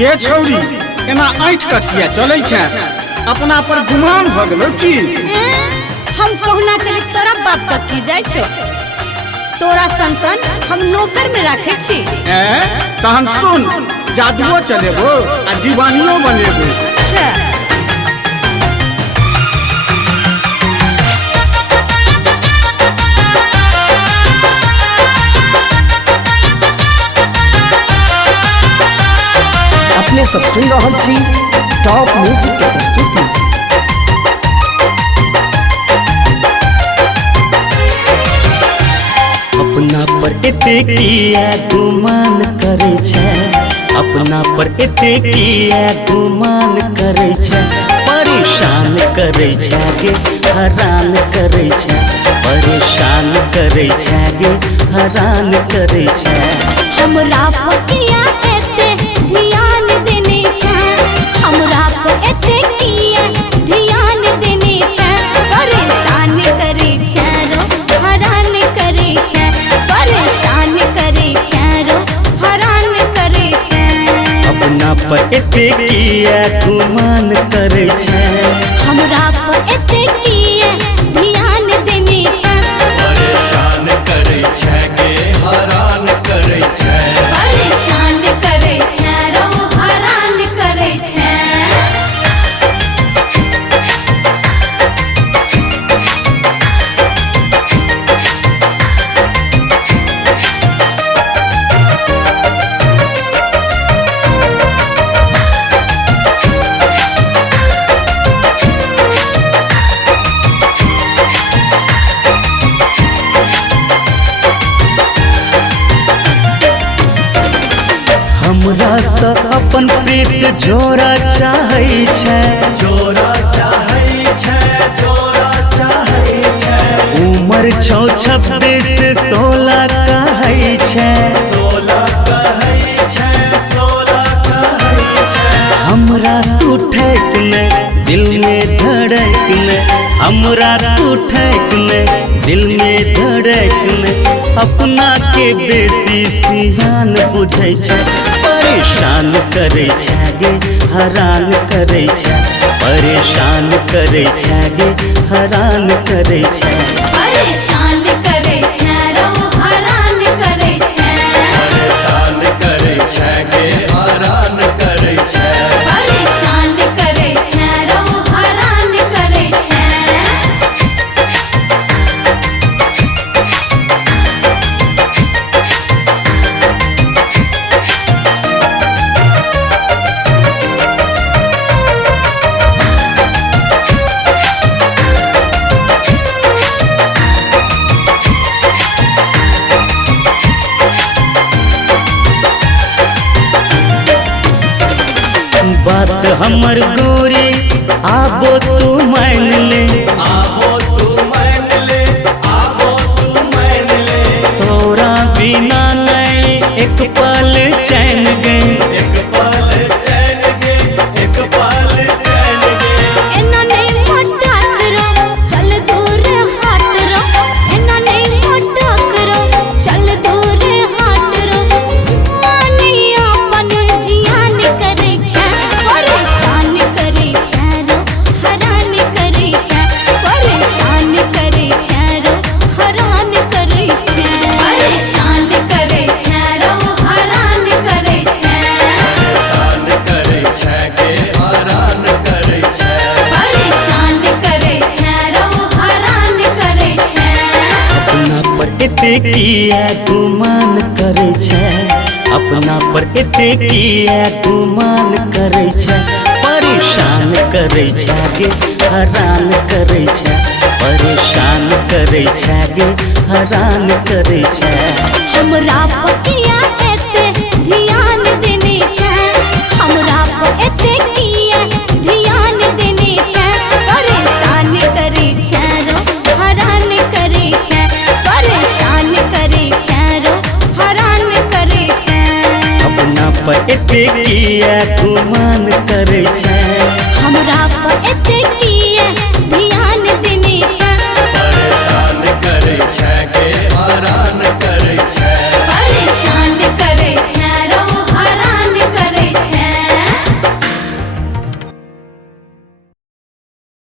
गे छौरी एना ऐठ कट किया चलै छै अपना पर गुमान भ गेलो की हम कहना चले तोरा बाप तक की जाय छो तोरा संसन हम नौकर में राखे छी तहन सुन जादुओ चलेबो आ दीवानियो बनेबो अच्छा अपने सब सुन रहल छी टॉप म्यूजिक के प्रस्तुति। अपना पर एते किया गुमान करे छै अपना पर एते किया गुमान करे छै परेशान करे छै गे हैरान करे छै परेशान करे छै गे हैरान करे छै हमरा पकिया एते ध्यान देने छै हमरा पर एते किया ध्यान देने छै परेशान करे छै रो हैरान करे छै परेशान करे छै रो हैरान करे छै अपना पर एते किया गुमान करे छै हमरा पर एते किया ध्यान देने छै परेशान करे छै गे हैरान करे छै परेशान करे छै रो हैरान करे छै हमरा से अपन प्रीत जोड़ा चाहे छै जोड़ा चाहे छै जोड़ा चाहे छै उम्र 26 16 कहै छै 16 कहै छै 16 कहै छै हमरा तू ठेक ने दिल में धड़क ने हमरा तू ठेक ने दिल में धड़क ने अपना के बेसी सियान बुझै छै परेशान करे छै गे हैरान करे छै परेशान करे छै गे हैरान करे छै परेशान करे छै रो हैरान करे छै परेशान करे छै गे हैरान करे छै परेशान करे छै रो हैरान करे छै बात हमर गोरी आबो तू मान ले आबो तू मान ले आबो तू मान ले तोरा बिना नहीं एक पल चैन गए एक पल चैन गे एक पल चैन गे एना नहीं मोटा करो चल दूर हट रो एना नहीं मोटा करो चल दूर हट रो जवानी अपन जियान करे छै परेशान करे छै रो हैरान करे छै परेशान करे छै रो हैरान करे छै परेशान करे छै रो हैरान करे छै हैरान करे छै गे हैरान करे छै परेशान करे छै रो हैरान करे छै अपना पर एते किया गुमान करे छै अपना पर एते किया गुमान करे छै परेशान करे छै गे हैरान करे छै परेशान करे छै गे हैरान करे छै हमरा पकिया एते ध्यान देने छै हमरा पर एते किया ध्यान देने छै परेशान करे छै रो हैरान करे छै परेशान करे छै रो हैरान करे छै अपना पर एते किया गुमान करे छै हमरा पर एते किया